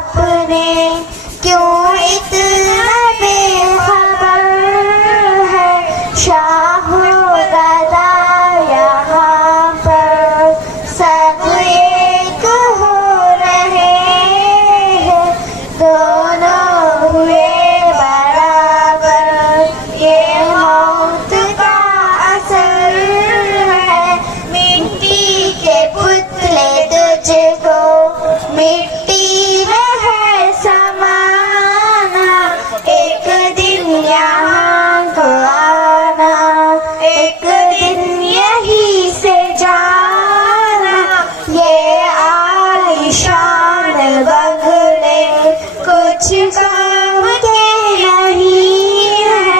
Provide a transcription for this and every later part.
अपने क्यों इतना बेखबर है शाहो गदा यहाँ पर सब एक हो रहे हैं दोनों हुए बराबर ये मौत का असर है मिट्टी के पुतले तुझको मिट्टी में है समाना एक दिन यहाँ को आना एक दिन यहीं से जाना ये आलीशान बंगले कुछ काम के नहीं है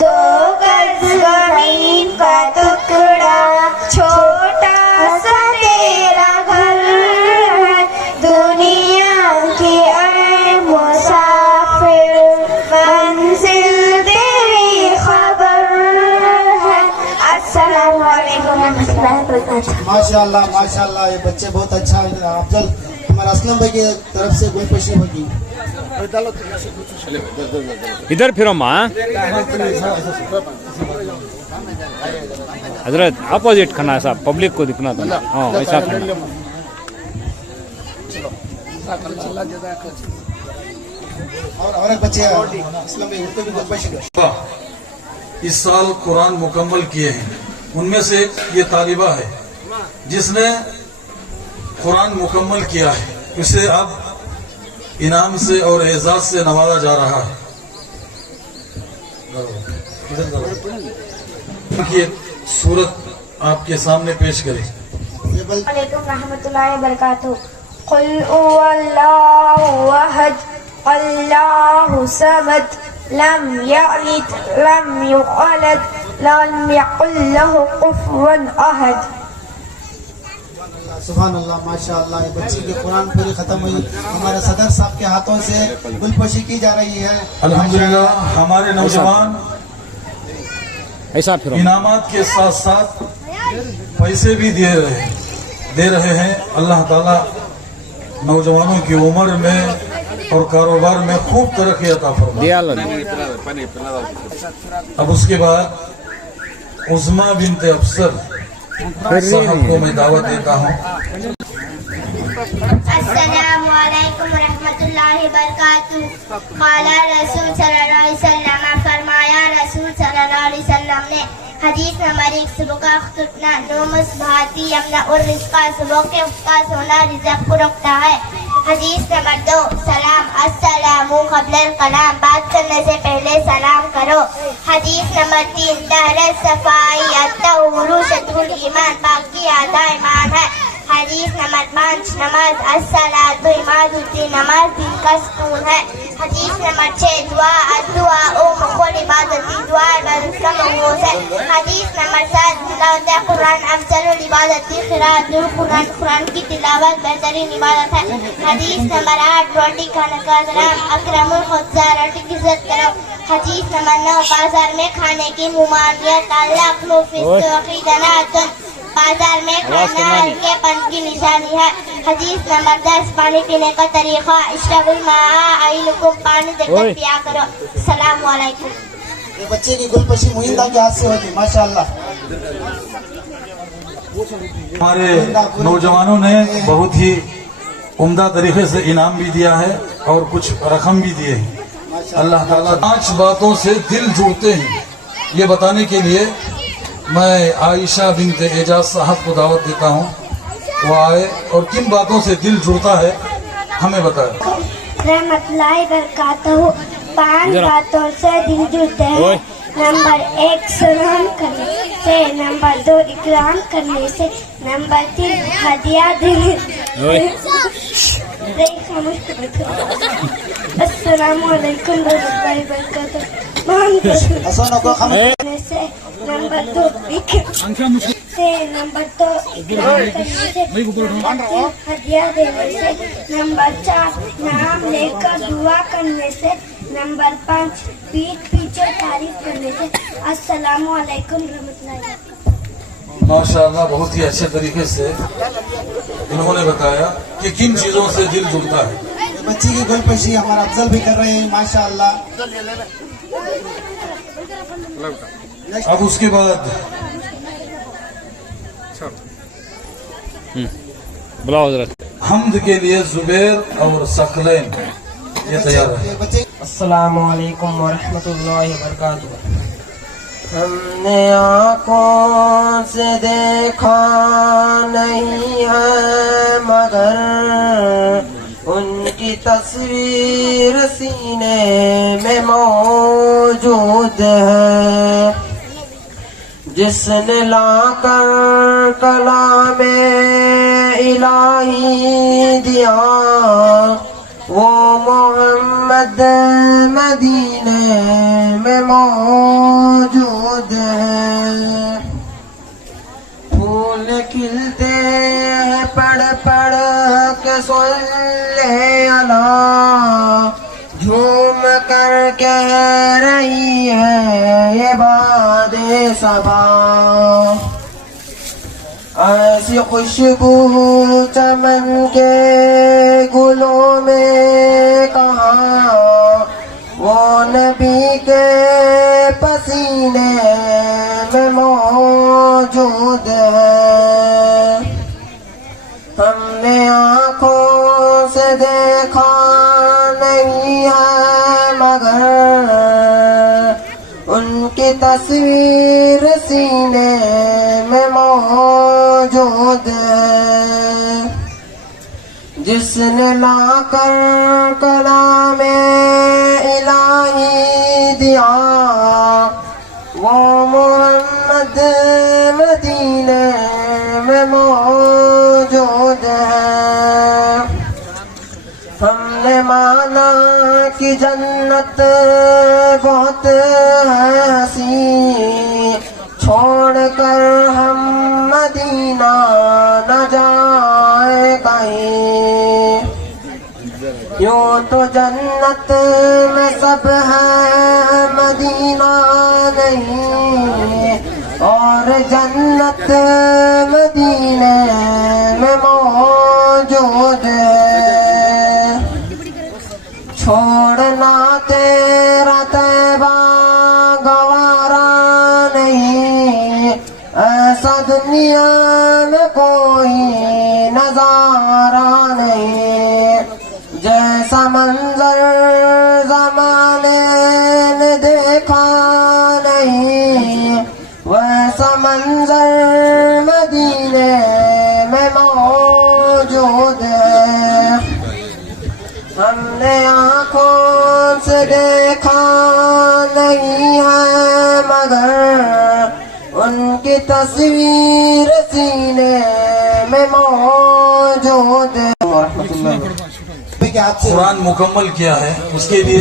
दो गज जमीन का टुकड़ा छोटा सा तेरा घर है दुनिया की ऐ मुसाफिर मंजिल तेरी खबर है। अस्सलाम वालेकुम रहमतुल्लाहि व बरकातहू। माशाल्लाह ये बच्चे बहुत अच्छा अफजल हमारा असलम भाई की तरफ से गुलपशी होगी। इधर फिरो माँ हजरत अपोजिट खाना ऐसा पब्लिक को दिखना था। हाँ ऐसा खाना। और एक बच्चे असलम भाई उनको भी गुलपशी दो। इस साल कुरान मुकम्मल किए हैं उनमें से ये तालिबा है जिसने कुरान मुकम्मल किया है उसे अब इनाम से और एजाज से नवाजा जा रहा है। की एक सूरत आपके सामने पेश करें। वालेकुम रहमतुल्लाहि व बरकातहू। कुल हुवल्लाहु अहद अल्लाहु समद लम यलिद लम यूलद लम यकुल लहू कुफुवन अहद। सुभान अल्लाह माशाअल्लाह ये बच्ची की कुरान पूरी खत्म हुई हमारे सदर साहब के हाथों से गुलपशी की जा रही है। अल्हम्दुलिल्लाह हमारे नौजवान ऐसा फिरो इनामात के साथ साथ पैसे भी दे रहे हैं। अल्लाह ताला नौजवानों की उम्र में और कारोबार में खूब तरक्की अता फरमाए। अब उसके बाद उस्मा बिनते अफसर साहब को मैं दावत देता हूँ। अस्सलामु अलैकुम रहमतुल्लाहि व बरकातहू। क़ाला रसूल सल्लल्लाहु अलैहि वसल्लम फरमाया रसूल सल्लल्लाहु अलैहि वसल्लम ने हदीस नंबर 1 सुबह का खुतना नोमस भाती यमना और रिज़्क़ा सुबह के उसका सोना रिज़्क़ को रखता है। हदीस नंबर 2 सलाम अस्सलामु क़ब्ल कलाम बात करने से पहले सलाम करो। हदीस नंबर 3 दहरत सफाई अत्तहुरु शत्रुल ईमान बाकी आधा ईमान है। हदीस नंबर 5 नमाज अस्सलातु इमादुद्दीन नमाज दिन का सुकून है। हदीस नंबर 6 दुआ अद्दुआ ओ मुखल इबादत दुआ इबादत का मौजूद है। हदीस नंबर 7 तिलावत कुरान अफजलुल इबादत क़िराअतुल कुरान कुरान की तिलावत बेहतरीन इबादत है। हदीस नंबर 8 रोटी खाने का सलाम अकरमुल खुद्जा रोटी की इज्जत करो। हदीस नंबर 9 बाजार में खाने की मुमानियत अल्लाह मुफिस दनातन बाजार में खाना हल्केपन की निशानी है। हदीस नंबर 10 पानी पीने का तरीका इश्रबुल माआ आइलुकुम पानी देकर पिया करो। सलाम वालेकुम। ये बच्चे की गुलपशी मुहिंदा के हाथ से होगी माशाअल्लाह। हमारे नौजवानों ने बहुत ही उम्दा तरीके से इनाम भी दिया है और कुछ रकम भी दिए हैं। अल्लाह ताला 5 बातों से दिल जुड़ते हैं ये बताने के लिए मैं आयशा बिनते एजाज साहब को दावत देता हूँ। वो आए और किन बातों से दिल जुड़ता है हमें बताए। रहमतुल्लाहि व बरकातहू। 5 बातों से दिल जुड़ते हैं। नंबर 1 सलाम करने से, नंबर 2 इकराम करने से, नंबर 3 हदिया देने अस्सलामु अलैकुम रहमतुल्लाहि व बरकातहू। से नंबर 2 से, नंबर 2 इकराम करने से, नंबर 3 हदिया देने से, नंबर 4 नाम लेकर दुआ करने से, नंबर 5 पीठ पीछे तारीफ करने से। अस्सलामु अलैकुम रहमतुल्लाहि। माशाअल्लाह बहुत ही अच्छे तरीके से इन्होंने बताया कि किन चीजों से दिल जुड़ता है। बच्ची की गुलपशी हमारा अफजल भी कर रहे हैं माशाअल्लाह। अब उसके बाद बुलाओ हजरत। हमद के लिए जुबैर और सकलैन ये तैयार है। ये बच्चे अस्सलामुअलैकुम वरहमतुल्लाहि वबरकातुहू। हमने आँखों से देखा नहीं है मगर उनकी तस्वीर सीने में मौजूद है। जिसने लाकर कलामे इलाही दिया वो मोहम्मद मदीने में मौजूद है। फूल खिलते हैं पढ़ पढ़ के सुन ले अला, झूम कर कह रही है ये बादे सबा। ऐसी खुशबू चमन के गुलों में कहाँ वो नबी के पसीने में मौजूद है। हमने आँखों से देखा नहीं है मगर उनकी तस्वीर सीने में मौजूद है। जिसने लाकर कलामे इलाही दिया वो मोहम्मद मदीने में मौजूद है। हमने माना कि जन्नत बहुत है हसी, छोड़कर हम मदीना न जाए कहीं। यूं तो जन्नत में सब है मदीना नहीं, और जन्नत मदीने में मौजूद है। छोड़ना तेरा तैबा गवारा नहीं, ऐसा दुनिया में कोई नजारा नहीं। जैसा मंजर ज़माने ने देखा नहीं, वैसा मंजर मदीने में मौजूद है। हमने आँखों से देखा नहीं है मगर उनकी तस्वीर सीने में मौजूद है। के हाथ से कुरान मुकम्मल किया है उसके लिए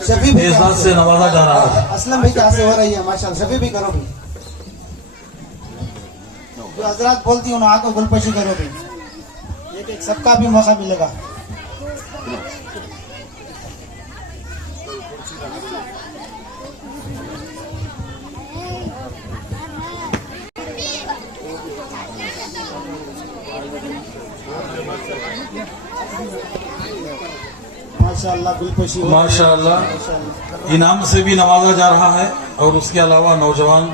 शफी भी एजाज से नवाजा जा रहा है। असलम भाई के हाथ से हो रही है माशाल्लाह। शफी भी करो भी, जो हजरात बोलती हूँ आको गुलपशी करो भी, एक सबका भी मौका मिलेगा। माशाअल्लाह गुलपशी हो रही है। माशाअल्लाह इनाम से भी नवाजा जा रहा है और उसके अलावा नौजवान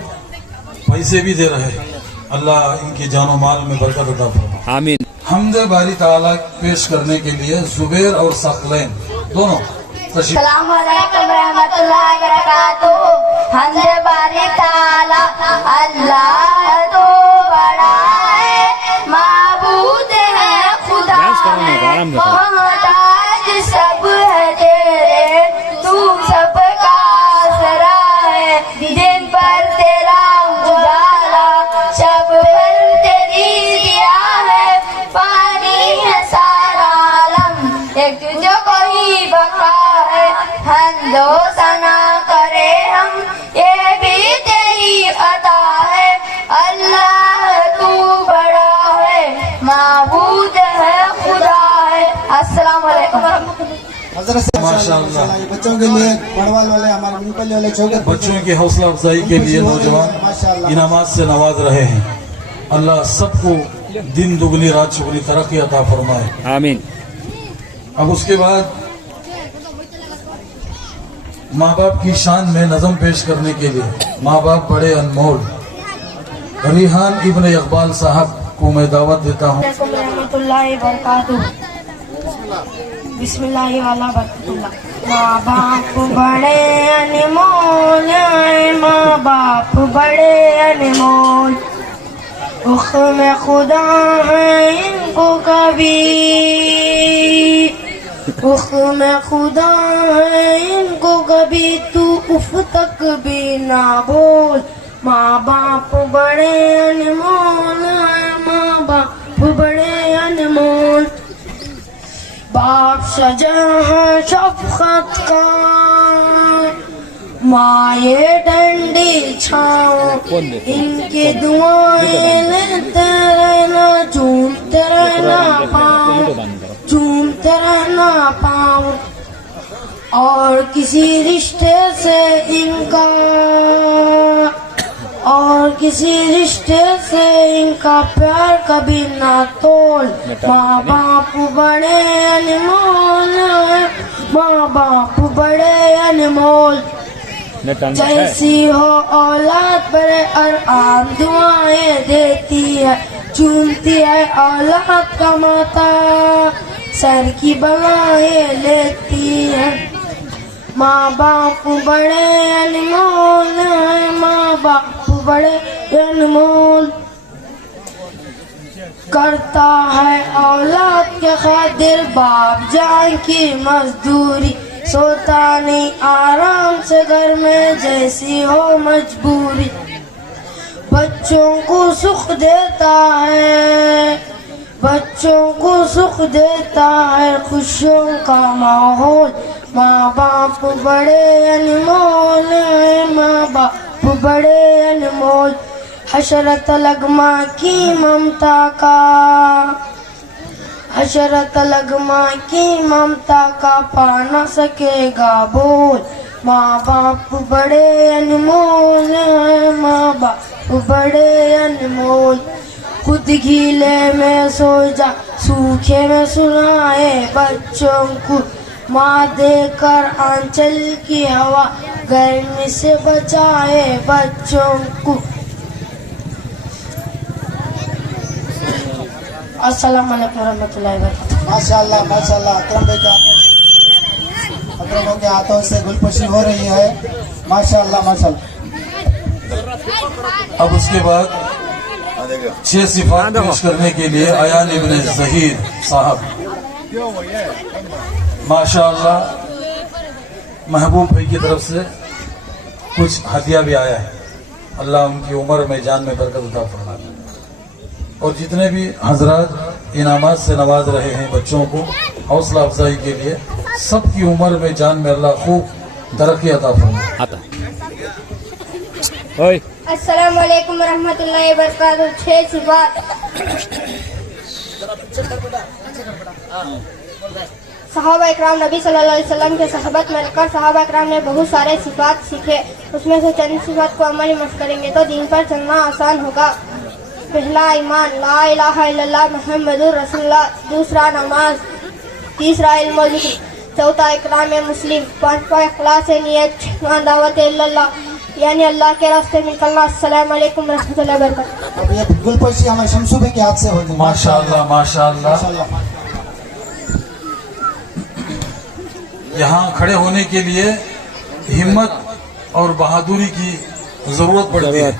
पैसे भी दे रहे हैं। अल्लाह इनकी जानो माल में बरकत अता फरमाए। आमीन। हमद बारी ताला पेश करने के लिए जुबैर और सकलैन दोनों तशरीफ। अस्सलामुअलैकुम रहमतुल्लाहि वबरकातुहू। हमदे बारी ताला अल्लाह तो बड़ा है, माबूद है खुदा डांस करो ना, आराम से करो। मोहताज सब है तेरे, तू सबका आसरा है। दिन पर तेरा उजाला, शब पर तेरी दिया है। पानी है सारा आलम, एक जो कोई बका है। हंदो सना करे हम, ये भी तेरी अता है। अल्लाह तू बड़ा है, माबूद है खुदा है। अस्सलाम वालेकुम हजरत से माशाअल्लाह। ये बच्चों के लिए पड़वाल वाले हमारे मुनपली वाले चौक बच्चों की हौसला अफजाई के लिए नौजवान इनामात से नवाज रहे हैं। अल्लाह सबको दिन दुगनी रात चुगनी तरक्की अता फरमाए। आमीन। अब उसके बाद माँ बाप की शान में नज़म पेश करने के लिए माँ बाप बड़े अनमोल रिहान इब्न इकबाल साहब को मैं दावत देता हूँ। रहमतुल्लाहि बरकातुहू। बिस्मिल्लाहि वाला बरकतुल्लाह। माँ बाप बड़े अनमोल हैं, माँ बाप बड़े अनमोल, हुक्म खुदा है इनको कभी, हुक्म खुदा है इनको कभी तू उफ तक भी ना बोल। माँ बाप बड़े अनमोल हैं, माँ बाप बड़े अनमोल, बाप सजा है शफ़क़त का, माँ ये ठंडी छाँव, इनकी दुआएं लेते रहना, झूमते रहना पाँव, झूमते रहना पाँव। और किसी रिश्ते से इनका, और किसी रिश्ते से इनका प्यार कभी ना तोल। माँ बाप बड़े अनमोल हैं, माँ बाप बड़े अनमोल, जैसी हो औलाद बड़े और आम दुआएं देती है, चूमती है औलाद का माता, सर की बलाएं लेती है। माँ बाप बड़े अनमोल हैं, माँ बाप बड़े अनमोल, करता है औलाद के खातिर बाप जान की मजदूरी, सोता नहीं आराम से घर में जैसी हो मजबूरी, बच्चों को सुख देता है, बच्चों को सुख देता है खुशियों का माहौल। माँ बाप बड़े अनमोल हैं, माँ बाप बड़े अनमोल, हशरत लगमा की ममता का, हशरत लगमा की ममता का पा न सकेगा बोल। माँ बाप बड़े अनमोल हैं, माँ बाप बड़े अनमोल, खुद गीले में सो जा सूखे में सुनाए बच्चों को, माँ देकर आंचल की हवा गर्मी से बचाए बच्चों को। अस्सलाम वालेकुम रहमतुल्लाहि व बरकातुहू। माशाल्लाह माशाल्लाह। अकरम के हाथों से गुलपोशी हो रही है। माशाल्लाह माशाल्लाह। अब उसके बाद 6 सिफात पेश करने के लिए अयान इब्न ज़हीर साहब, माशाअल्लाह महबूब भाई की तरफ से कुछ हदिया भी आया है। अल्लाह उनकी उम्र में जान में बरकत अता फरमाए, और जितने भी हजरात इनामात से नवाज रहे हैं बच्चों को हौसला अफजाई के लिए, सबकी उम्र में जान में अल्लाह खूब तरक्की अता फरमाए। अस्सलाम वालेकुम रहमतुल्लाहि व बरकातुहू। 6 सिफात। सहाबा इकराम नबी सल्लल्लाहु अलैहि वसल्लम के सहबत में रहकर सहाबा इकराम ने बहुत सारे सिफात सीखे, उसमें से चंद सिफात को अमल में करेंगे तो दीन पर चलना आसान होगा। पहला ईमान, ला इलाहा इल्लल्लाह मुहम्मदुर रसूलुल्लाह। दूसरा नमाज। तीसरा इल्म व ज़िक्र। चौथा इकराम मुस्लिम। पांचवा इखलास नियत। छठवां दावत इल्लल्लाह यानी अल्लाह के रास्ते में निकलना। अस्सलाम वालेकुम रहमतुल्लाहि व बरकातुहू। अब ये गुलपोशी हमारे शमसू भाई के हाथ से होगी। माशाअल्लाह माशाअल्लाह। माशाल्लाह। यहाँ खड़े होने के लिए हिम्मत और बहादुरी की जरूरत पड़ती है,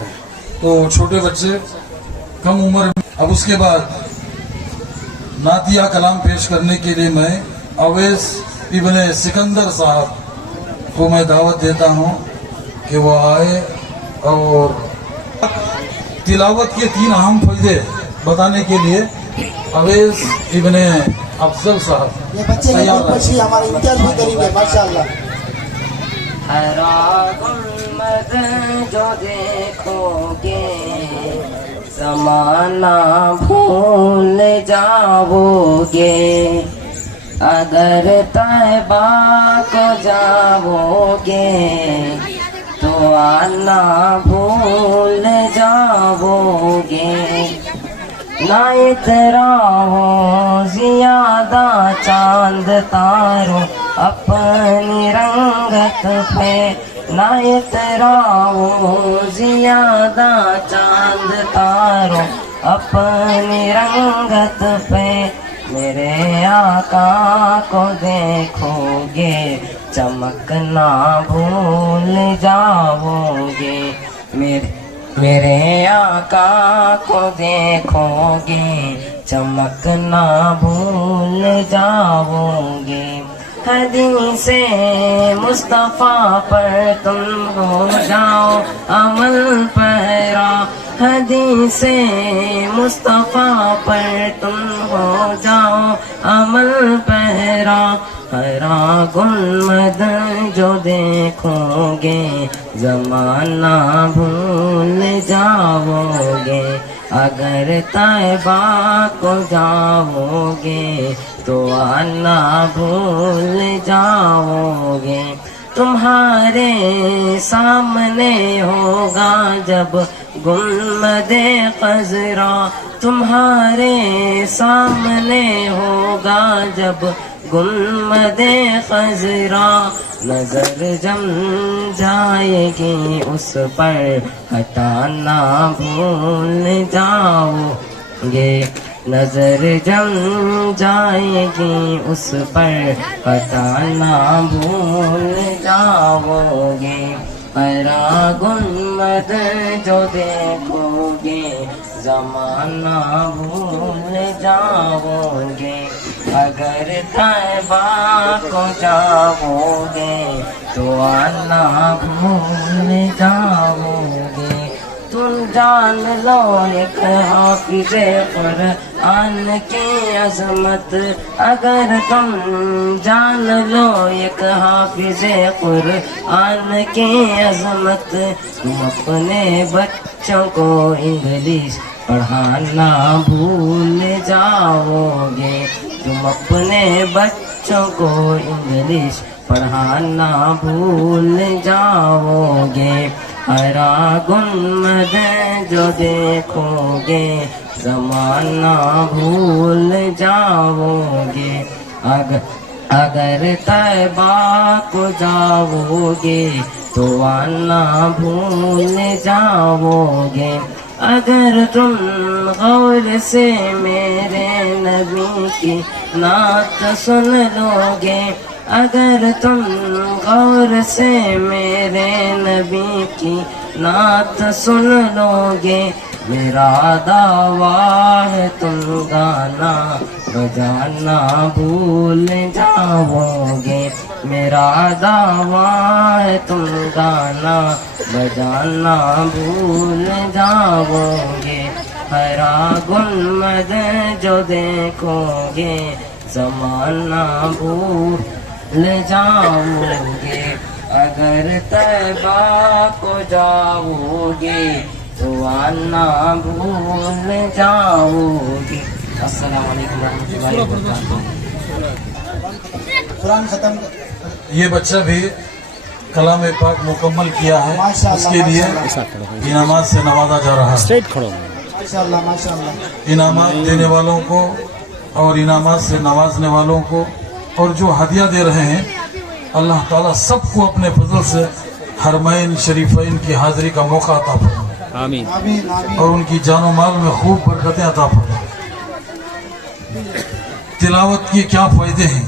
तो छोटे बच्चे कम उम्र में। अब उसके बाद नातिया कलाम पेश करने के लिए मैं अवैस इब्ने सिकंदर साहब को मैं दावत देता हूँ कि वो आए और तिलावत के 3 अहम फायदे बताने के लिए अवैस इब्ने अफजल साहब ये बच्चे गुलपोशी हमारे इम्तियाज भी करेंगे। माशाल्लाह। हरा गुल्मद जो देखोगे ज़माना भूल जाओगे, अगर तैबा को जाओगे तो आना भूल जाओगे। ना इतरा हो ज्यादा चांद तारों अपनी रंग रंगत पे ना इतराओ ज्यादा चांद तारों अपनी रंगत पे। मेरे आका को देखोगे चमकना भूल जाओगे। मेरे आका को देखोगे चमकना भूल जाओगे। हदीसे मुस्तफ़ा पर तुम हो जाओ अमल पैरा। हदीसे मुस्तफ़ा पर तुम हो जाओ अमल पैरा। हरा गुल्मद जो देखोगे जमाना भूल जाओगे। अगर तैबा को जाओगे तो आना भूल जाओगे। तुम्हारे सामने होगा जब गुल्मदे खज़रा। तुम्हारे सामने होगा जब गुल्मदे खज़रा। नजर जम जाएगी उस पर हटाना भूल जाओगे। नजर जम जाएगी उस पर हटाना भूल जाओगे। हरा गुल्मद जो देखोगे जमाना भूल जाओगे। अगर तैबा को जाओगे तो आना भूल जाओगे। तुम जान लो एक हाफिज़े कुरान की अज़मत। अगर तुम जान लो एक हाफिज़े कुरान की अज़मत। तुम अपने बच्चों को इंग्लिश पढ़ाना भूल जाओगे। तुम अपने बच्चों को इंग्लिश पढ़ाना भूल जाओगे। हरा गुल्मद जो देखोगे ज़माना भूल जाओगे। अगर तैबा को जाओगे तो आना भूल जाओगे। अगर तुम गौर से मेरे नबी की नात सुन लोगे। अगर तुम गौर से मेरे नबी की नात सुन लोगे। मेरा दावा है तुम गाना बजाना भूल जाओगे। मेरा दावा है तुम गाना बजाना भूल जाओगे। हरा गुल्मद जो देखोगे ज़माना भूल जाओगे। अगर तैबा को जाओगे तो आना भूल जाओगे। अस्सलाम वालेकुम रहमतुल्लाहि व बरकातुहू। कुरान खत्म ये बच्चा भी कलाम पाक मुकम्मल किया है, माशाअल्लाह, उसके लिए इनामात से नवाजा जा रहा है। स्ट्रेट खड़ो। माशाअल्लाह माशाअल्लाह। इनामात देने वालों को और इनामात से नवाजने वालों को और जो हदिया दे रहे हैं, अल्लाह ताला सबको अपने फजल से हरमैन शरीफैन की हाजिरी का मौका अता फरमाए। आमीन। आमीन आमीन। और उनकी जानो माल में खूब बरकतें अता फरमाए। तिलावत के क्या फायदे हैं?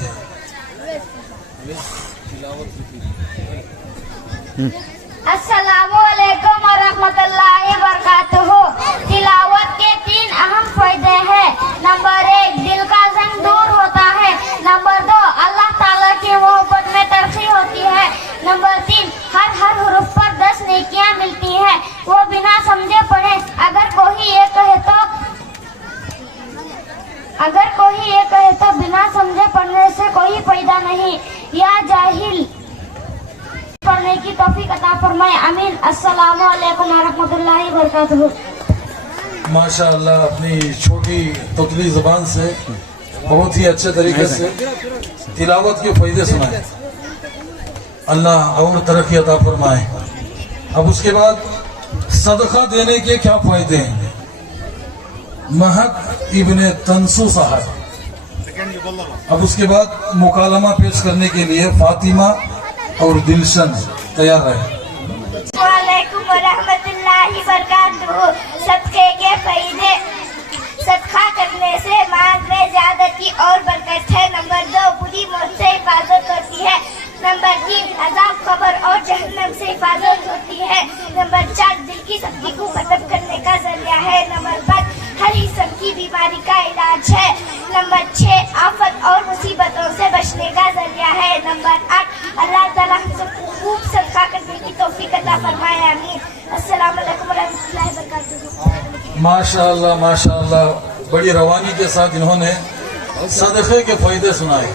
अस्सलामु अलैकुम व रहमतुल्लाहि व बरकातुहू। तिलावत के 3 अहम फायदे हैं। नंबर 1, दिल का जंग दूर होता है। नंबर 2, अल्लाह ताला की मोहब्बत में तरक्की होती है। नंबर 3, हर हुरूफ पर 10 नेकियां मिलती हैं, वो बिना समझे पढ़े। अगर कोई ये कहे तो बिना समझे पढ़ने से कोई फायदा नहीं। या जाहिल पढ़ने की तौफीक अता फरमाए। आमीन। अस्सलामु अलैकुम व रहमतुल्लाहि व बरकातुहू। माशाअल्लाह अपनी छोटी तुतली जुबान से बहुत ही अच्छे तरीके से तिलावत के फायदे सुनाए। अल्लाह और तरक्की अता फरमाए। अब उसके बाद सदका देने के क्या फायदे हैं? महक इब्ने तंसु साहब। अब उसके बाद मुकालमा पेश करने के लिए फातिमा और दिलशन तैयार रहे। वालेकुम वरहमतुल्लाहि वबरकातुहू। सदक़े के फ़ायदे। सदका करने से माल में ज़्यादती और बरकत है। नंबर 2, बुरी मौत से हिफाजत होती है। नंबर 3, अज़ाब कब्र और जहन्नम से हिफाजत होती है। नंबर 4, दिल की सख्ती को खत्म करने का जरिया है। नंबर 5, हर किस्म की बीमारी का इलाज है। नंबर 6, आफत और मुसीबतों से बचने का जरिया है। नंबर 8, अल्लाह ताला हम सबको खूब सदका करने की तौफीक अता फरमाए। आमीन। अस्सलाम वालेकुम रहमतुल्लाहि व बरकातुहू। माशाअल्लाह माशाअल्लाह, बड़ी रवानी के साथ इन्होंने सदक़े के फायदे सुनाए।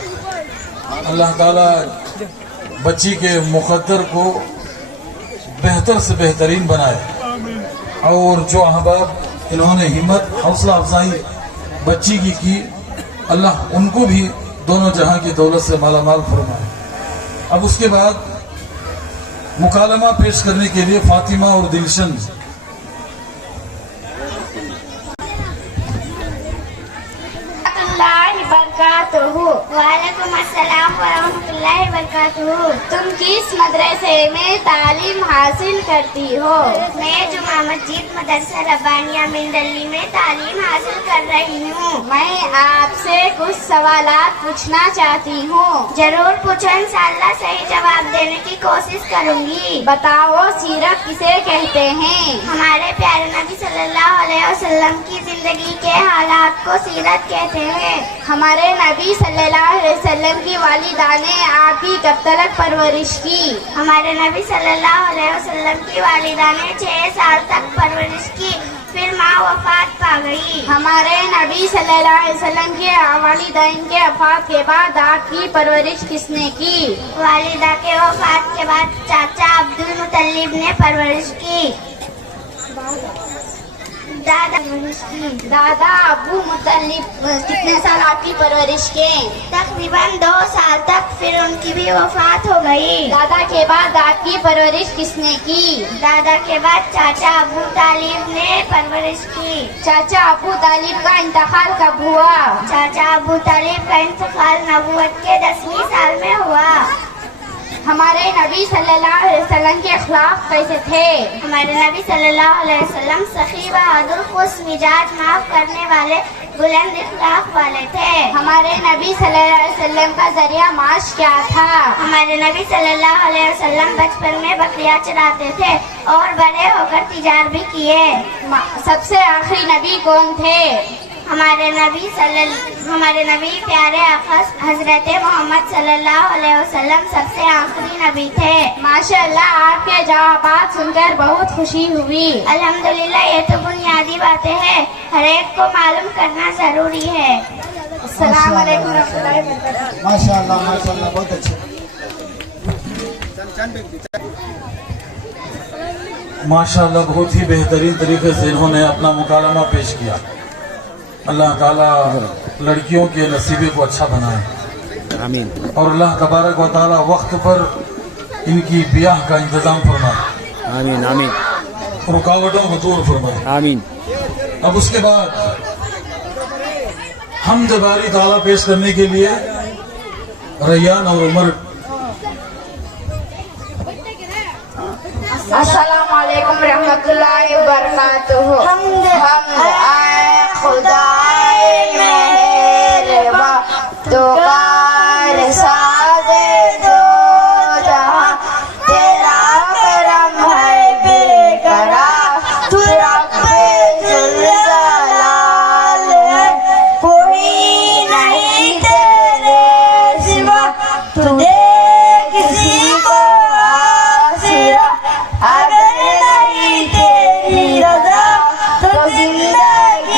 अल्लाह ताला बच्ची के मुक़द्दर को बेहतर से बेहतरीन बनाए और जो अहबाब इन्होंने हिम्मत हौसला अफजाई बच्ची की अल्लाह उनको भी दोनों जहां की दौलत से मालामाल फरमाए। अब उसके बाद मुकालमा पेश करने के लिए फातिमा और दिलशन। वालेकुम अस्सलाम वरहमतुल्लाहि वबरकातुहू। तुम किस मदरसे में तालीम हासिल करती हो? मैं जुमा मस्जिद मदरसा रब्बानिया मिंदली में तालीम हासिल कर रही हूँ। मैं आपसे कुछ सवालात पूछना चाहती हूँ। जरूर पूछो, इंशाअल्लाह सही जवाब देने की कोशिश करूँगी। बताओ, सीरत किसे कहते हैं? हमारे प्यारे नबी सल्लल्लाहु अलैहि वसल्लम की जिंदगी के हालात को सीरत कहते हैं। हमारे नबी सल्लल्लाहु अलैहि वसल्लम की वालिदा ने आपकी कब तक परवरिश की? हमारे नबी सल्लल्लाहु अलैहि वसल्लम की वालिदा ने 6 साल तक परवरिश की, फिर माँ वफात पा गई। हमारे नबी सल्लल्लाहु अलैहि वसल्लम के वालिदैन के वफात के बाद आपकी परवरिश किसने की? वालिदा के वफात के बाद चाचा अब्दुल मुतल्लिब ने परवरिश की। दादा अबू मुतल्लिब कितने साल आपकी परवरिश के? तकरीबन 2 साल तक, फिर उनकी भी वफात हो गई। दादा के बाद आपकी परवरिश किसने की? दादा के बाद चाचा अबू तालिब ने परवरिश की। चाचा अबू तालिब का इंतकाल कब हुआ? चाचा अबू तालिब का इंतकाल नबूवत के 10वीं साल में हुआ। हमारे नबी सल्लल्लाहु अलैहि वसल्लम के अखलाक कैसे थे? हमारे नबी सल्लल्लाहु अलैहि वसल्लम सखी बहादुर, खुश मिजाज, माफ करने वाले, बुलंद अखलाक वाले थे। हमारे नबी सल्लल्लाहु अलैहि वसल्लम का जरिया माश क्या था? हमारे नबी सल्लल्लाहु अलैहि वसल्लम बचपन में बकरियां चराते थे और बड़े होकर तिजारत भी किए। सबसे आखिरी नबी कौन थे? हमारे नबी प्यारे आका हजरत मोहम्मद सल्लल्लाहु अलैहि वसल्लम सबसे आखिरी नबी थे। माशाअल्लाह, आपके जवाबात सुनकर बहुत खुशी हुई। अल्हम्दुलिल्लाह, ये तो बुनियादी बातें हैं, हर एक को मालूम करना जरूरी है। अस्सलाम वालेकुम रहमतुल्लाहि व बरकातुहू। माशाअल्लाह माशाअल्लाह, बहुत अच्छे। माशाअल्लाह, बहुत ही बेहतरीन तरीके से इन्होंने अपना मुकालमा पेश किया। अल्लाह ताला लड़कियों के नसीबे को अच्छा बनाए। आमीन। और अल्लाह तबारक व ताला वक्त पर इनकी ब्याह का इंतजाम फरमाए। आमीन आमीन रुकावटों को दूर फरमाए। आमीन। अब उसके बाद हम जबारी ताला पेश करने के लिए रैयान और उमर। अस्सलाम वालेकुम रहमतुल्लाहि व बरकातुहू। खुदाए मेहरबा तो कार साजे दो जहां, तेरा करम है बेकरार, तू रब्बे जुल्जलाल है, कोई नहीं तेरे सिवा, तू दे किसी को आसरा, अगर नहीं तेरी रज़ा तो जिंदगी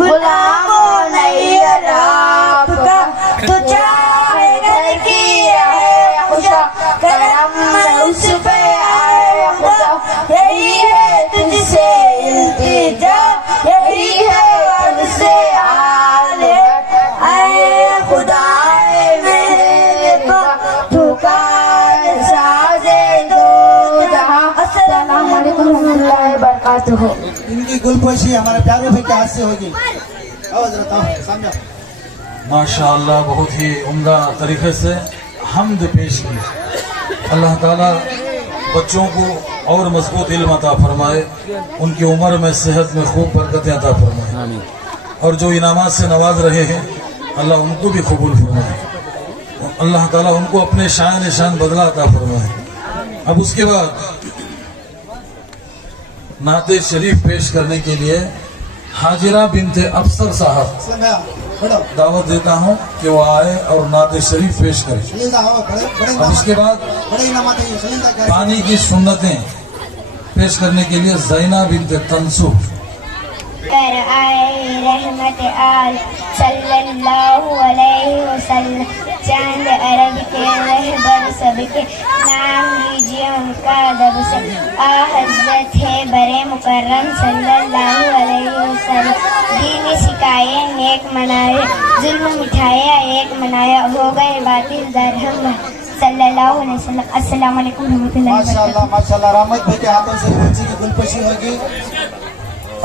गुलामों नहीं आपका, तो चाहे घर की है खुशा, करम उस पे आए खुदा, यही है तुझसे इल्तिजा, यही है तुझसे आले, आए खुदा मेरे पुकार साजे दो जहां। अस्सलाम वालेकुम रहमतुल्लाहि व बरकातुहू। इनकी गुलपोशी हमारे प्यारे भाई के हाथ से होगी। आओ हजरत आओ सामने। माशाअल्लाह बहुत ही उम्दा तरीके से हम्द पेश की। अल्लाह ताला बच्चों को और मजबूत इल्म अता फरमाए, उनकी उम्र में सेहत में खूब बरकतें अता फरमाए, और जो इनामात से नवाज रहे हैं अल्लाह उनको भी कबूल फरमाए, अल्लाह ताला उनको अपने शान निशान बदला अता फरमाए। अब उसके बाद नाते शरीफ पेश करने के लिए हाजिरा बिनते अफसर साहब दावत देता हूँ कि वो आए और नाते शरीफ पेश करें। और उसके बाद पानी की सुन्नतें पेश करने के लिए ज़ैना बिनते तंसु कर आए रहमत आल सल्लल्लाहु अलैहि वसल्लम, चांद अरब के रहबर सबके, नाम लीजिए उनका अदब से, आ हजरत है बरे मुकर्रम सल्लल्लाहु अलैहि वसल्लम, दीन सिखाए नेक मनाए, जुल्म मिठाया एक मनाया, हो गए बातिल दरहम सल्लल्लाहु अलैहि वसल्लम। अस्सलाम वालेकुम रहमतुल्लाहि व बरकातुहू। माशाल्लाह माशाल्लाह रहमत भाई के हाथों से बच्ची की गुलपोशी होगी।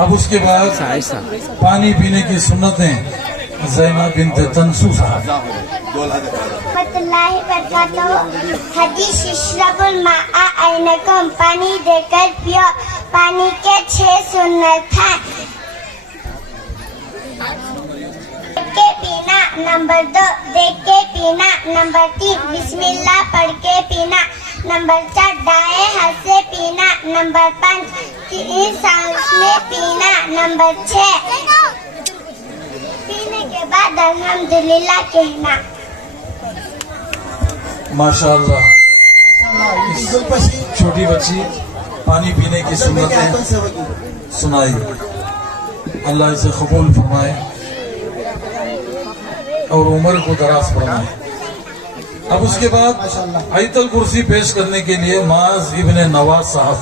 अब उसके बाद पानी पीने की सुन्नतें ज़ैना बिनते तंसु साहब। रहमतुल्लाहि बरकातुहू। हदीस इश्रबुल माआ ऐनकुम, पानी देकर पियो। पानी के 6 सुन्नत हैं। देख के पीना, नंबर 2 देख के पीना, नंबर 3 बिस्मिल्लाह पढ़ के पीना, नंबर 4 दाएं हाथ से पीना, नंबर 5 तीन सांस में पीना, नंबर 6 पीने के बाद अल्हम्दुलिल्लाह कहना। माशाअल्लाह इनकी गुलपोशी छोटी बच्ची पानी पीने की के हाथों सुन्नतें से होगी। सुनाई, अल्लाह इसे कबूल फरमाए और उम्र को दराज फरमाए। अब उसके बाद आयतल कुर्सी पेश करने के लिए माज इब्ने नवाज साहब।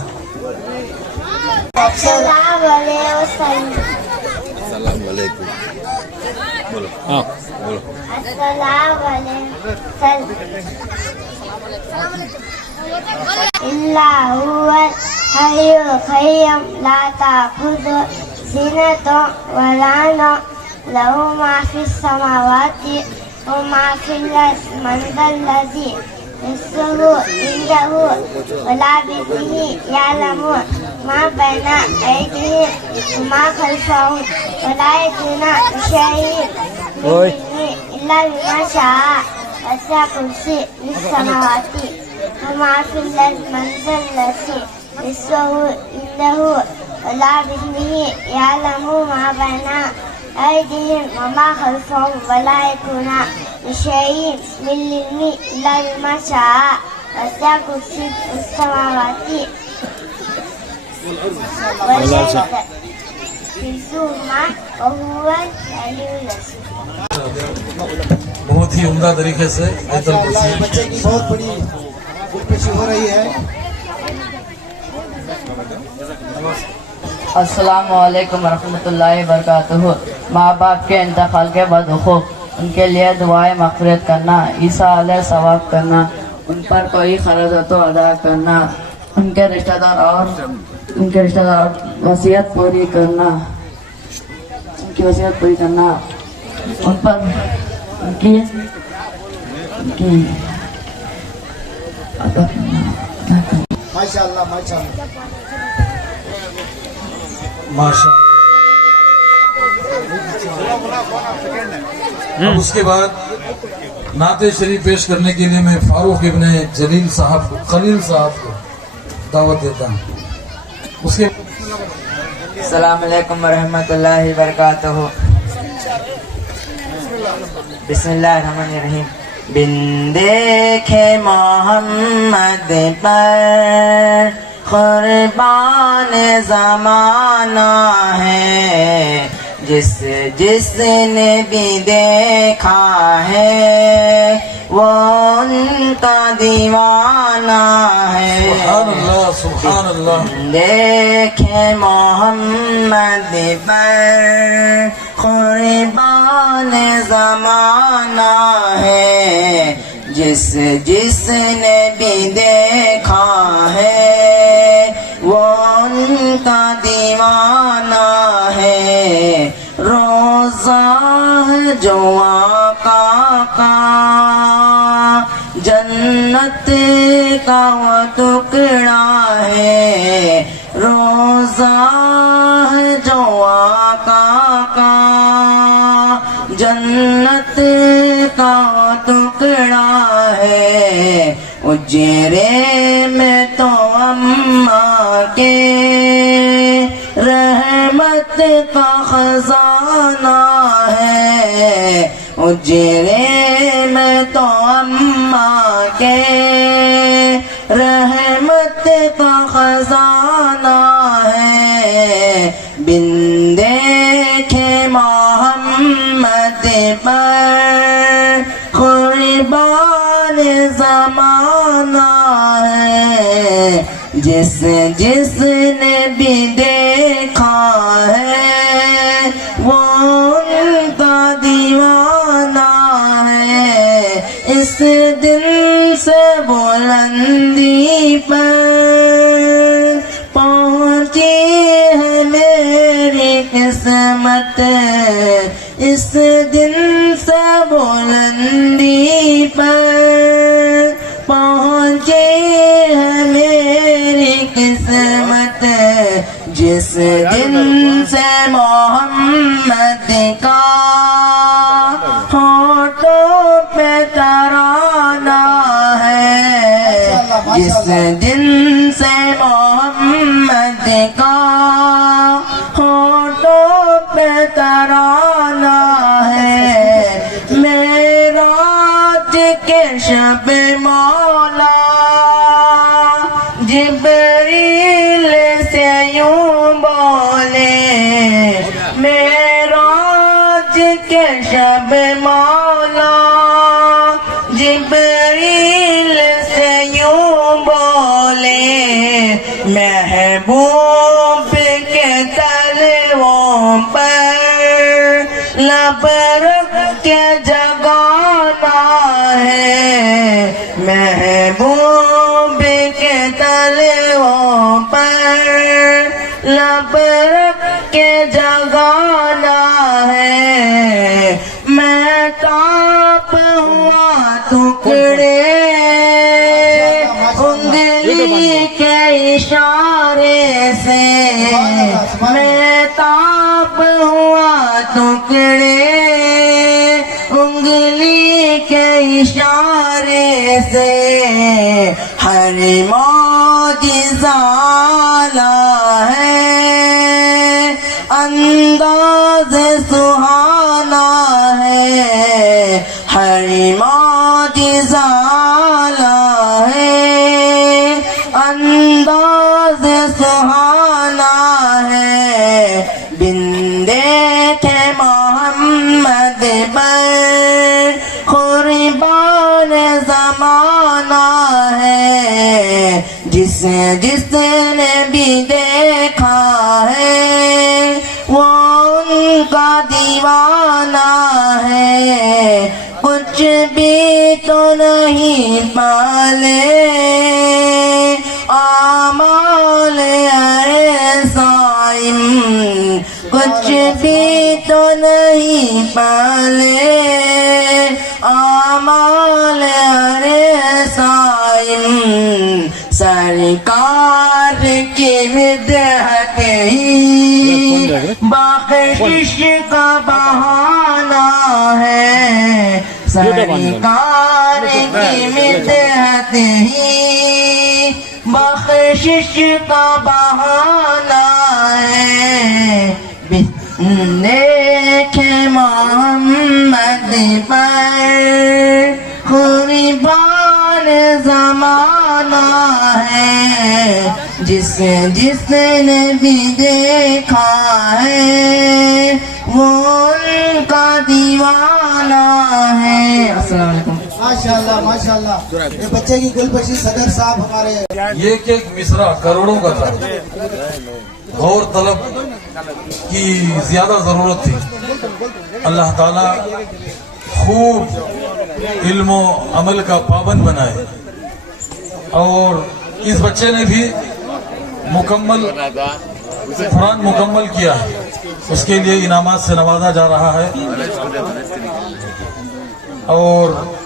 अस्सलाम वालेकुम। हाँ अस्सलाम वालेकुम। इल्ला हुवल हय्युल क़य्यूम ला ताखुज़ुहु सिनतुन वला नौम लहु मा फिस समावाति व मा फिल अर्ज़ि मन ज़ल्लज़ी यशफ़अु इंदहु वला बिइज़्निही यअलमु मा बैना अयदीहिम व मा खल्फ़हुम वला यहूतूना बिशैइन मिन इल्मिही इल्ला बिमा शाअ वसिअ कुर्सियुहु समावाति व मा फिल अर्ज़ि मन ज़ल्लज़ी यशफ़अु इंदहु वला बिइज़्निही यअलमु मा बैना अयदीहिम व मा खल्फ़हुम वला यहूतूना बिशैइन मिन इल्मिही इल्ला बिमा शाअ वसिअ कुर्सियुहु समावाति वल अर्ज़ फिज़्ज़ुमा व हुवल अलीयुल अज़ीम। बहुत ही उम्दा तरीके से आयतल कुर्सी। बच्चे की बहुत बड़ी गुलपोशी हो रही है। अस्सलाम वालेकुम रहमतुल्लाहि व बरकातुहू। माँ बाप के इंतकाल के बाद हुकूक, उनके लिए दुआएं मग़फ़िरत करना, ईसा अलैह सवाब करना, उन पर कोई ख़राज तो अदा करना, उनके रिश्तेदार वसीयत पूरी करना, उनकी वसीयत पूरी करना, उन पर उनकी माशाल्लाह माशाल्लाह। माशा। अब उसके बाद नाते शरीफ पेश करने के लिए मैं फारूक इब्ने जलील साहब खलील साहब को दावत देता हूँ। उसके अस्सलाम वालेकुम रहमतुल्लाहि व बरकातुहू। बिस्मिल्लाहिर्रहमानिर्रहीम। बिन देखे मोहम्मद पर कुर्बान ज़माना है, जिसने भी देखा है वो उनका दीवाना है। सुभान अल्लाह, सुभान अल्लाह। देखे मोहम्मद पर कुर्बान ज़माना है। जिसने भी देखा है वो उनका दीवाना है। रोज़ा जो आका का जन्नत का वो टुकड़ा है। रोज़ा जो आका का जन्नत का वो टुकड़ा है। उजरे में तो अम्मा के रहमत का खजाना है। उजरे में तो अम्मा के रहमत का खजाना है। बिन देखे मोहम्मद पर कुर्बान ज़माना है। जिसने भी देखा है वो उनका दीवाना है। इस दिन से बुलंदी पर पहुंची है मेरी किस्मत। इस दिन से बुलंदी पर पहुंची है मेरी किस्मत। जिस दिन से मोहम्मद का होठों पे तराना है। जिस दिन से मोहम्मद का होठों पे तराना है। मेराज के शब मौला जिब्रील से यूं बोले। मेराज के शब मौला जिब्रील से यूं बोले। महबूब के तलवों पर लब रख के जगाना है। महबूब के तलवों पर लब रख के जगाना है। मैं ताप हुआ टुकड़े उंगली के इशारे से। मैं ताप हुआ टुकड़े उंगली के इशारे से। हर मौजिज़ा है अंदाज़ सुहाना है। हर मौजिज़ा है अंदाज़ सुहाना है। बिन देखे मोहम्मद पर कुर्बान ज़माना है। जिसने भी देखा है वो उनका दीवाना है। कुछ भी तो नहीं पाले आमाल साइम। कुछ भी तो नहीं पाले आमाल साइम। सरकार की मिदहत ही बख्शिश का बहाना है। सरकार की मिदहत ही बख्शिश का बहाना है। देखे मोहम्मद पर कुर्बान ज़माना है। जिसने भी देखा है वो का दीवाना है। अस्सलाम वालेकुम। माशाल्लाह माशाल्लाह। ये बच्चे की गुलपशी सदर साहब हमारे ये एक मिसरा करोड़ों का था, गौर तलब की ज्यादा जरूरत थी। अल्लाह ताला खूब इल्म व अमल का पाबंद बनाए और इस बच्चे ने भी मुकम्मल कुरान मुकम्मल किया है, उसके लिए इनामात से नवाजा जा रहा है और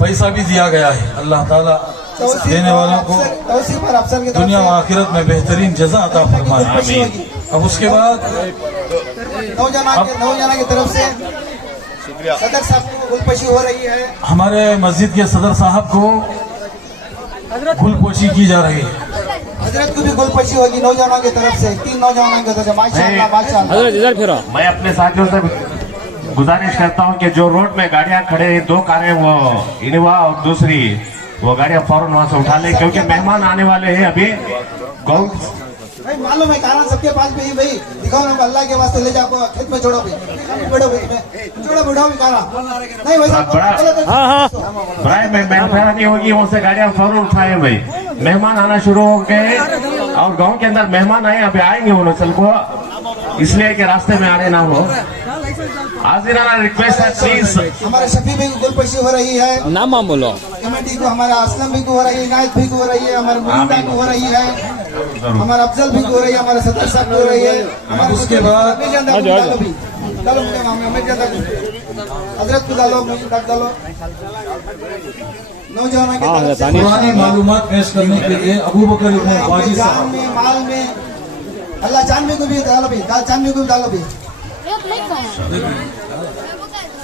पैसा भी दिया गया है। अल्लाह ताला देने वालों को पर अफसर की तरफ दुनिया व आखिरत में बेहतरीन जज़ा अता फरमाए। अब उसके बाद नौजना की तरफ से सदर साहब को गुलपशी हो रही है। हमारे मस्जिद के सदर साहब को गुलपोशी की जा रही है। हजरत को भी गुलपशी होगी नौजवानों की तरफ से, 3 नौजवानों की तरफ से। माशाल्लाह माशाल्लाह। हजरत इधर फिरो। मैं अपने साथियों से गुजारिश करता हूं कि जो रोड में गाड़ियां खड़े हैं, 2 कारें, वो इनोवा और दूसरी वो गाड़ियां फौरन वहां से उठा लें, क्योंकि मेहमान आने वाले हैं अभी। गौ भाई मालूम है कारण सबके पास भी भाई दिखाओ ना, अल्लाह के वास्ते ले जाओ, खेत में छोड़ो भाई, बैठो भाई में छोड़ो, बढ़ाओ भी कारण नहीं वैसा। हाँ हाँ बराए में मेहरबानी होगी, वहाँ से गाड़ियां फौरन उठाए भाई। मेहमान आना शुरू हो गए और गांव के अंदर मेहमान आए, अभी आएंगे वो नस्ल को, इसलिए कि रास्ते में आने ना हो। हाजिराना रिक्वेस्ट है प्लीज। हमारे शफी भाई को गुलपशी हो रही है, नाम माम बोलो। कमेटी को हमारा असलम भी को हो रही है, इनायत भी को हो रही है, हमारे मुनीदा को हो रही है, हमारा अफजल भी को हो रही है, हमारे सदर साहब को हो रही है। हमारे उसके बाद हजरत को डालो, डालो नौजवानों की तरफ से पुरानी मालूमात पेश करने के लिए अबू बकर इब्न वाजी जान साहब। में माल में अल्लाह चांदनी को भी डालो भी, चांदनी को भी डालो भी।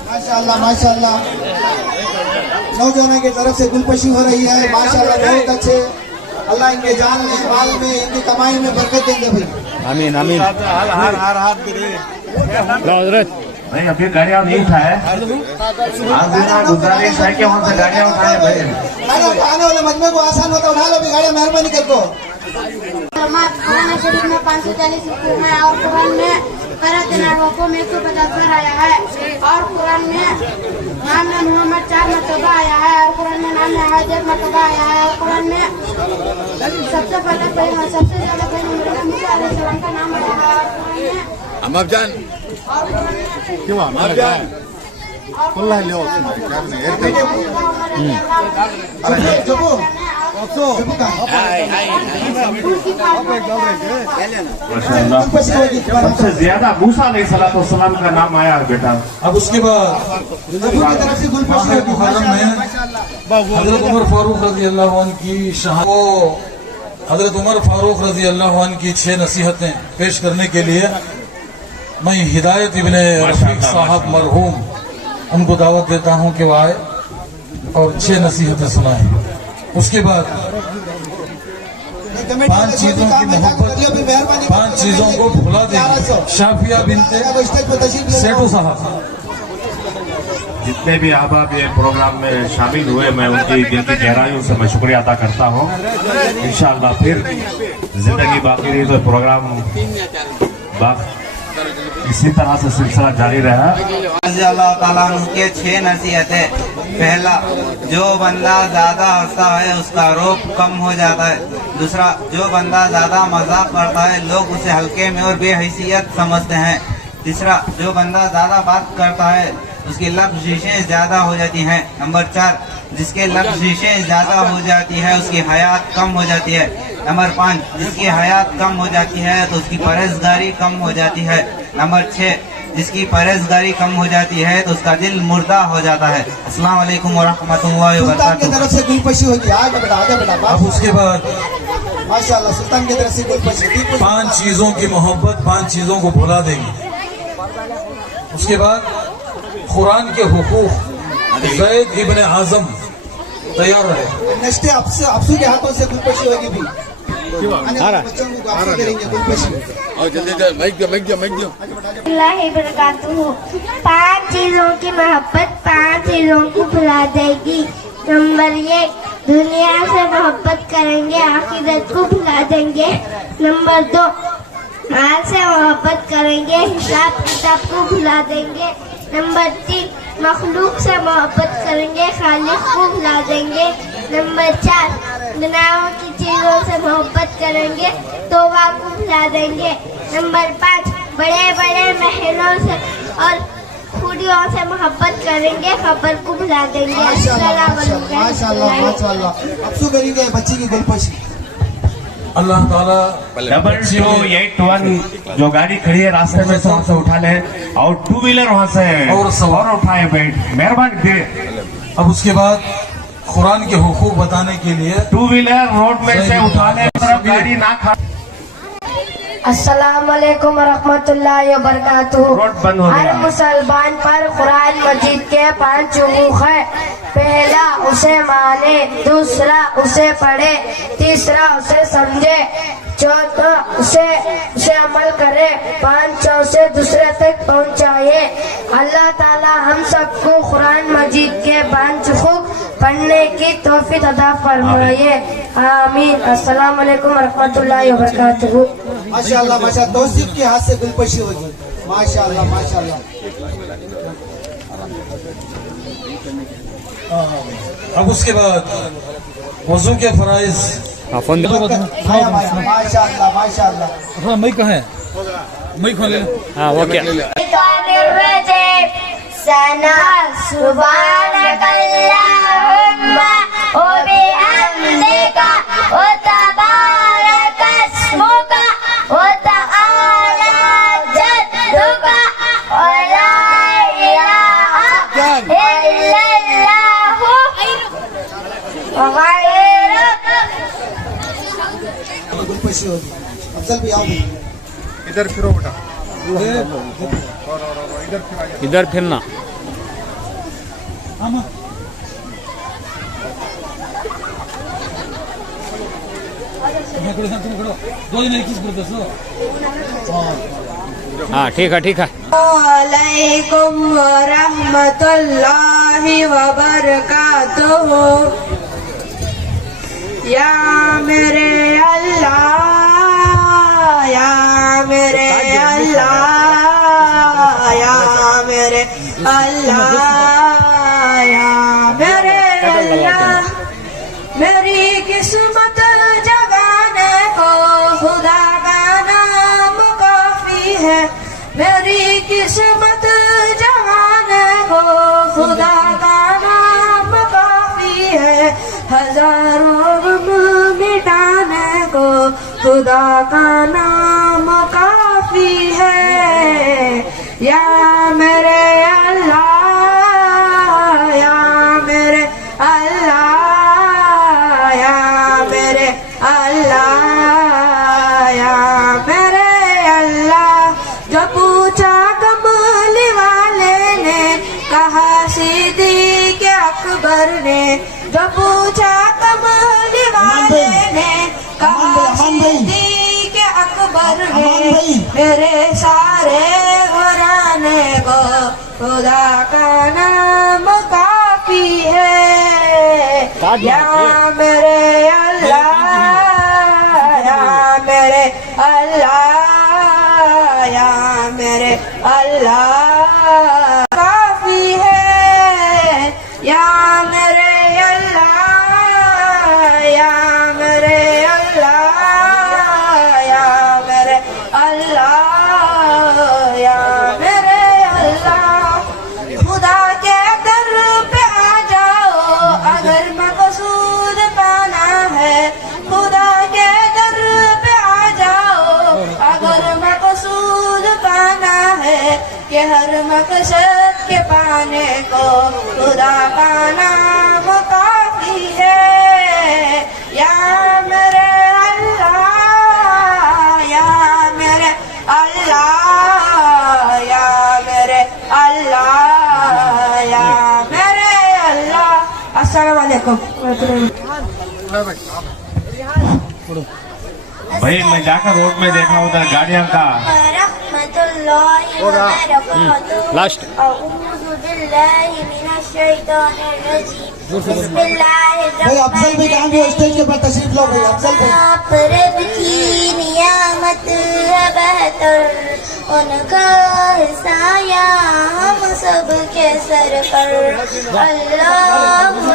माशाल्लाह माशाल्लाह। नौजवानों की तरफ से गुलपशी हो रही है, माशाल्लाह बहुत अच्छे। अल्लाह इनके जान में, माल में, इनकी कमाई में बरकत देंगे भाई। आमीन आमीन। लो हजरत भाई अभी गाड़ियां नहीं उठाए, हाजिराना गुजारिश है कि वहाँ से गाड़ियां उठाए भाई। आने वाले मजमे को आसान होता उठा लो भी गाड़ियां, मेहरबानी कर दो। कुरान शरीफ में 540 हुक्म है और कुरान में करत हुक्म 175 आया है और कुरान में नाम मोहम्मद 4 मरतबा आया है और कुरान में नाम हाजर मरतबा आया है और कुरान में सबसे ज्यादा पहले मूसा अलैहिस्सलाम का नाम आया है और कुरान सबसे ज्यादा मूसा अलैहिस्सलाम का नाम आया बेटा। अब उसके बाद मुहर्रम में हजरत उमर फारूक रजी अल्लाह अन्हु की हजरत उमर फारूक रजी अल्लाह अन्हु की 6 नसीहतें पेश करने के लिए मैं हिदायत इब्ने रफीक साहब मरहूम उनको दावत देता हूं कि वो आए और 6 नसीहतें सुनाए। उसके बाद 5 चीजों की मोहब्बत, 5 चीजों को भुला देंगे। शाफिया बिनते सेठू साहब। जितने भी अहबाब ये प्रोग्राम में शामिल हुए, मैं उनकी दिल की गहराइयों से मैं शुक्रिया अदा करता हूँ। इंशाअल्लाह फिर जिंदगी बाकी रही तो प्रोग्राम इसी तरह से सिलसिला जारी रहा। अल्लाह ताला के 6 नसीहतें। पहला, जो बंदा ज्यादा हंसता है उसका रोब कम हो जाता है। दूसरा, जो बंदा ज्यादा मजाक करता है लोग उसे हल्के में और बेहैसियत समझते हैं। तीसरा, जो बंदा ज्यादा बात करता है उसकी लफ्ज़िशें ज्यादा हो जाती हैं। नंबर 4, जिसके लफ्ज़िशें ज्यादा हो जाती है उसकी हयात कम हो जाती है। नंबर 5, जिसकी हयात कम हो जाती है तो उसकी परहेजगारी कम हो जाती है। नंबर 6, जिसकी परहेजगारी कम हो जाती है तो उसका दिल मुर्दा हो जाता है। अस्सलाम वालेकुम व रहमतुल्लाहि व सुल्तान की बरकातहू। तरफ से गुलपशी होगी। आगे बेटा, आगे बेटा। अब उसके बाद माशाल्लाह सुल्तान की तरफ से गुलपशी। 5 चीजों की मोहब्बत, 5 चीजों को भुला देंगे। उसके बाद कुरान के हुकूक ज़ैद इब्ने आज़म तैयार रहे। नेक्स्ट अफसू के हाथों से गुलपशी होगी भी। आने वाले बच्चों को अफसू करेंगे गुलपशी। बरकातहू। 5 चीजों की मोहब्बत 5 चीजों को भुला देगी। नंबर 1, दुनिया से मोहब्बत करेंगे, आखिरत को भुला देंगे। नंबर 2, माल से मोहब्बत करेंगे, हिसाब किताब को भुला देंगे। नंबर 3, मखलूक से मोहब्बत करेंगे, खालिक को भुला देंगे। नंबर 4, गुनाहों की चीजों से मोहब्बत करेंगे, तौबा को भुला देंगे। नंबर 5, बड़े बड़े महलों से और खूबियों से मोहब्बत करेंगे, खबर को भुला देंगे। माशाल्लाह माशाल्लाह। अब शू करेंगे बच्ची की गुलपशी। अल्लाह ताला 2281 जो गाड़ी खड़ी है रास्ते में से वहाँ से उठा ले और 2 व्हीलर वहाँ से और सवार उठाए बैठ मेहरबानी दे। अब उसके बाद कुरान के हुकूक बताने के लिए 2 व्हीलर रोड में से उठा ले, तरफ गाड़ी ना खा। अस्सलाम वालेकुम रहमतुल्लाहि व बरकातुहू। रोड बंद हो हर गया। मुसलमान पर कुरान मजीद के 5 हुकूक है। पहला, उसे माने। दूसरा, उसे पढ़े। तीसरा, उसे समझे। चौथा, उसे अमल करे। 5 उसे दूसरे तक पहुँचाए। अल्लाह ताला हम सबको कुरान मजीद के 5 हुकूक पढ़ने की तौफीक अता फरमाए। आमीन। अस्सलाम वालेकुम रहमतुल्लाहि व बरकातुहू। माशाल्लाह माशाल्लाह। तौसीफ के हाथ से गुलपशी होगी। माशाल्लाह माशाल्लाह। अब उसके बाद वजू के फराइज हाँ फोन दे। माशाल्लाह माशाल्लाह। मई कहाँ है? मई खोल ले। हाँ ओके। सना सुब्हानकल्लाहुम्मा व बिहम्दिका व तबारक अस्मुका व तआला जद्दुका व ला इलाहा इल्लल्लाहु गैरुक। गुलपशी होगी। अफजल भी आओ। इधर फिरो बेटा, इधर फिरना। हाँ ठीक है ठीक है। वालेकुम रहमतुल्लाहि व बरकातुहू। या मेरे अल्लाह, या मेरे अल्लाह, या मेरे अल्लाह, या मेरे अल्लाह। मेरी किस्मत जगाने को खुदा का नाम काफी है। मेरी किस्मत जगाने को खुदा का नाम काफी है। हजारों गम मिटाने को खुदा का नाम काफी है। या मेरे अल्लाह, या मेरे अल्लाह, या मेरे अल्लाह, या मेरे अल्लाह। जो पूछा कमली वाले ने, कहा सिद्दीक़ अकबर ने। जो पूछा कमली वाले ने, कहा सिद्दीक़ अकबर ने। मेरे सारे घराने को खुदा का नाम काफी है। या मेरे अल्लाह, या मेरे अल्लाह, या मेरे अल्लाह काफी है। या मेरे अल्लाह, या मेरे अल्लाह, या मेरे अल्लाह, या मेरे अल्लाह। खुदा के दर पे आ जाओ अगर मकसूद पाना है। खुदा के दर पे आ जाओ अगर मकसूद पाना है। कि हर मकसद के पाने को खुदा का नाम काफी है। या मेरे अल्लाह, या मेरे अल्लाह, या मेरे अल्लाह, या मेरे अल्लाह। अस्सलाम वालेकुम। भाई मैं जाकर रोड में देखा उधर गाड़ियों का रहमतुल्लाहि व बरकातुहू। लास्ट। अऊज़ु बिल्लाहि मिनश शैतानिर रजीम भाई अफजल भी कहाँ भी स्टेज के पर तशरीफ लो भाई अफजल भाई आप रब की नियामत है बेहतर उनका साया हम सब के सर पर अल्लाहु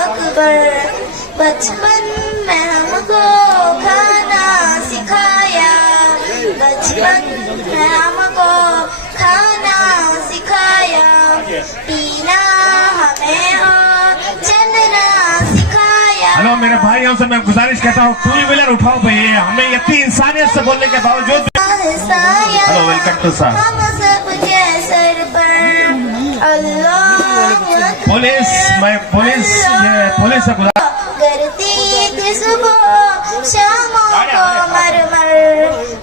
अकबर बचपन में हमको खाना सिखाया बचपन में हमको खाना सिखाया पीना हमें और चलना सिखाया। हेलो मेरे भाइयों से मैं गुजारिश करता हूँ 2 व्हीलर उठाओ भैया हमें इतनी इंसानियत से बोलने के बावजूद हेलो वेलकम टू सर हम सब के सर पर अल्लाह पुलिस से गुजारिश करती थी सुबह शामों को मर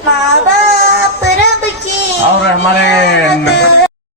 माँ बाप रब की और हमारे